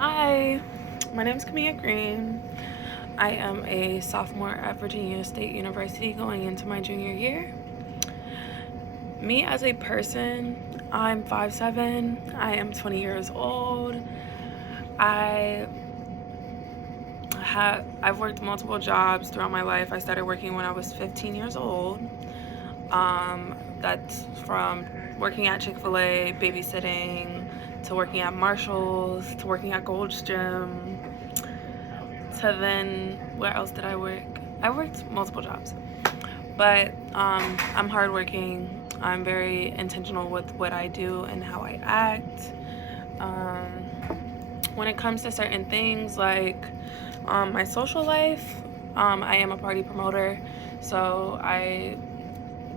Hi, my name is Camilla Green. I am a sophomore at Virginia State University going into my junior year. Me as a person, I'm 5'7". I am 20 years old. I've worked multiple jobs throughout my life. I started working when I was 15 years old. That's from working at Chick-fil-A, babysitting, to working at Marshall's, to working at Gold's Gym, to then, where else did I work? I worked multiple jobs, but I'm hardworking. I'm very intentional with what I do and how I act. When it comes to certain things like my social life, I am a party promoter, so I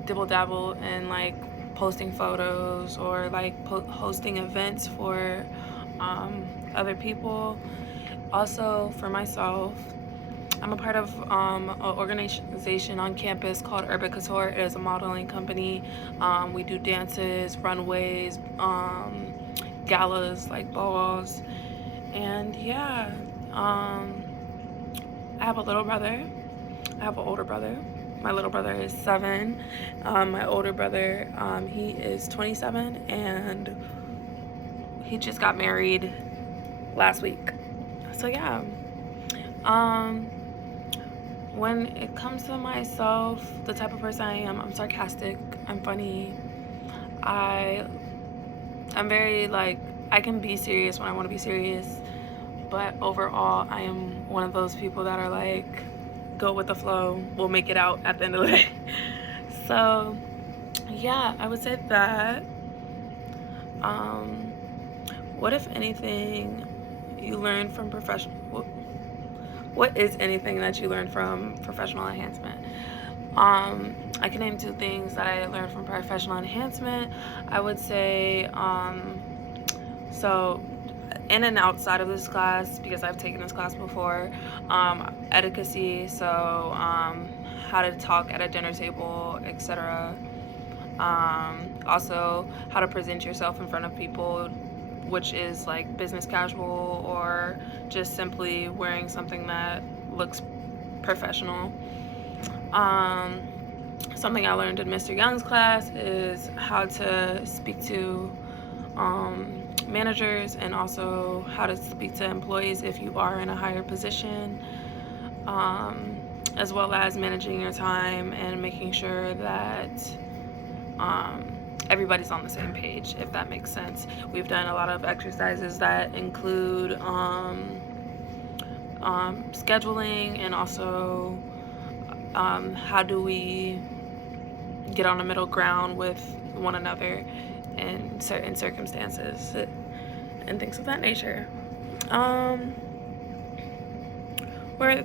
dibble dabble in like posting photos or like hosting events for other people. Also, for myself, I'm a part of an organization on campus called Urban Couture. It is a modeling company. We do dances, runways, galas, like balls. And yeah, I have a little brother. I have an older brother. My little brother is 7. My older brother, he is 27, and he just got married last week. So yeah. When it comes to myself, the type of person I am, I'm sarcastic, I'm funny. I'm very like, I can be serious when I want to be serious, but overall I am one of those people that are like, go with the flow, we'll make it out at the end of the day. So yeah, I would say that. What if anything you learned from what is anything that you learned from professional enhancement? I can name 2 things that I learned from professional enhancement. I would say, so in and outside of this class, because I've taken this class before, etiquette, so how to talk at a dinner table, etc. Also, how to present yourself in front of people, which is like business casual or just simply wearing something that looks professional. Something I learned in Mr. Young's class is how to speak to managers, and also how to speak to employees if you are in a higher position, as well as managing your time and making sure that everybody's on the same page, if that makes sense. We've done a lot of exercises that include scheduling, and also how do we get on a middle ground with one another in certain circumstances and things of that nature. Where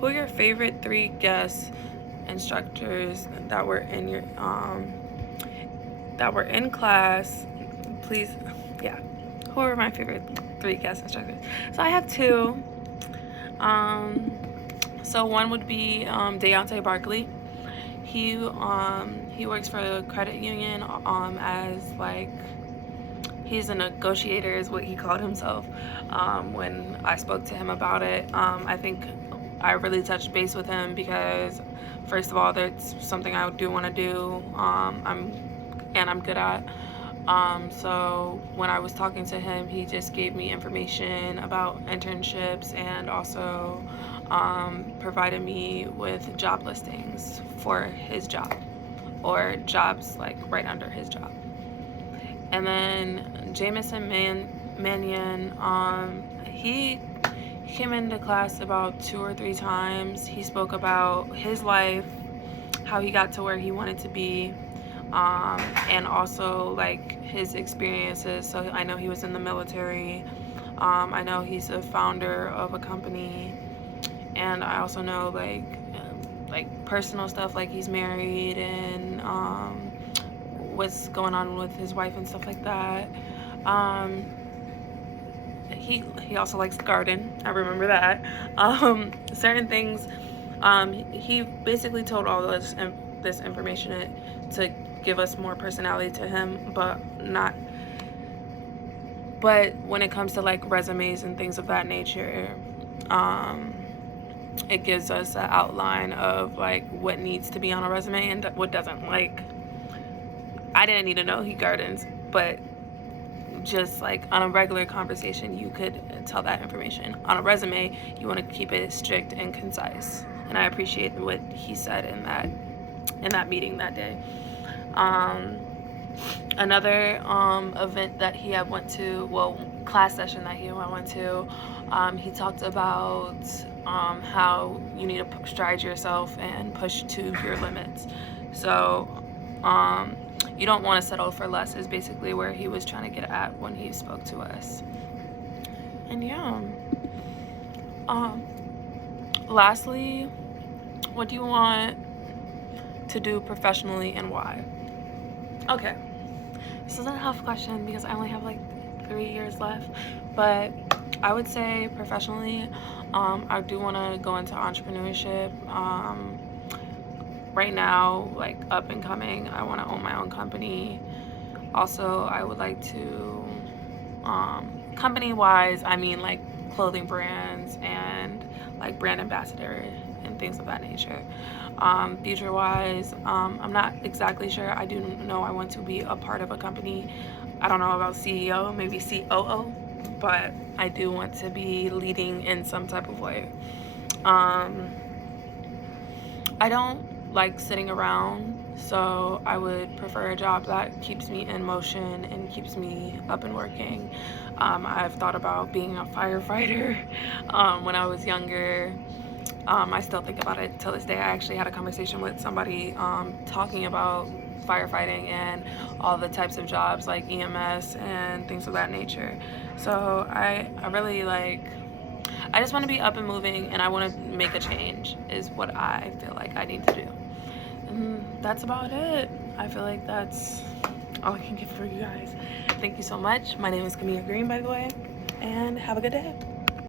who are your favorite 3 guest instructors that were in your that were in class? Please, yeah. Who are my favorite 3 guest instructors? So I have 2. So one would be Deontay Barkley. He works for the credit union as like, he's a negotiator is what he called himself. When I spoke to him about it, I think I really touched base with him because, first of all, that's something I do want to do. I'm good at. So when I was talking to him, he just gave me information about internships, and also provided me with job listings for his job, or jobs like right under his job. And then Jameson Mannion, he came into class about 2 or 3 times. He spoke about his life, how he got to where he wanted to be, and also like his experiences. So I know he was in the military. I know he's a founder of a company, and I also know like personal stuff, like he's married, and what's going on with his wife and stuff like that. He also likes to garden. I remember that. Certain things. He basically told all this information to give us more personality to him, but not But when it comes to like resumes and things of that nature, it gives us an outline of like what needs to be on a resume and what doesn't. Like, I didn't need to know he gardens, but just like on a regular conversation you could tell that information. On a resume you want to keep it strict and concise, and I appreciate what he said in that meeting that day. Another event that he had went to, well, class session that he went to, he talked about how you need to stride yourself and push to your limits. So you don't want to settle for less is basically where he was trying to get at when he spoke to us. And yeah, lastly, what do you want to do professionally and why? Okay, this is a tough question because I only have like 3 years left, but I would say professionally, I do want to go into entrepreneurship. Right now, like up and coming, I want to own my own company. Also, I would like to, company wise, I mean like clothing brands and like brand ambassador and things of that nature. Future wise, I'm not exactly sure. I do know I want to be a part of a company. I don't know about CEO, maybe COO, but I do want to be leading in some type of way. I don't like sitting around, so I would prefer a job that keeps me in motion and keeps me up and working. I've thought about being a firefighter when I was younger. I still think about it till this day. I actually had a conversation with somebody talking about firefighting and all the types of jobs like EMS and things of that nature. So I really like, I just want to be up and moving, and I want to make a change is what I feel like I need to do. And that's about it. I feel like that's all I can give for you guys. Thank you so much. My name is Camilla Green, by the way, and have a good day.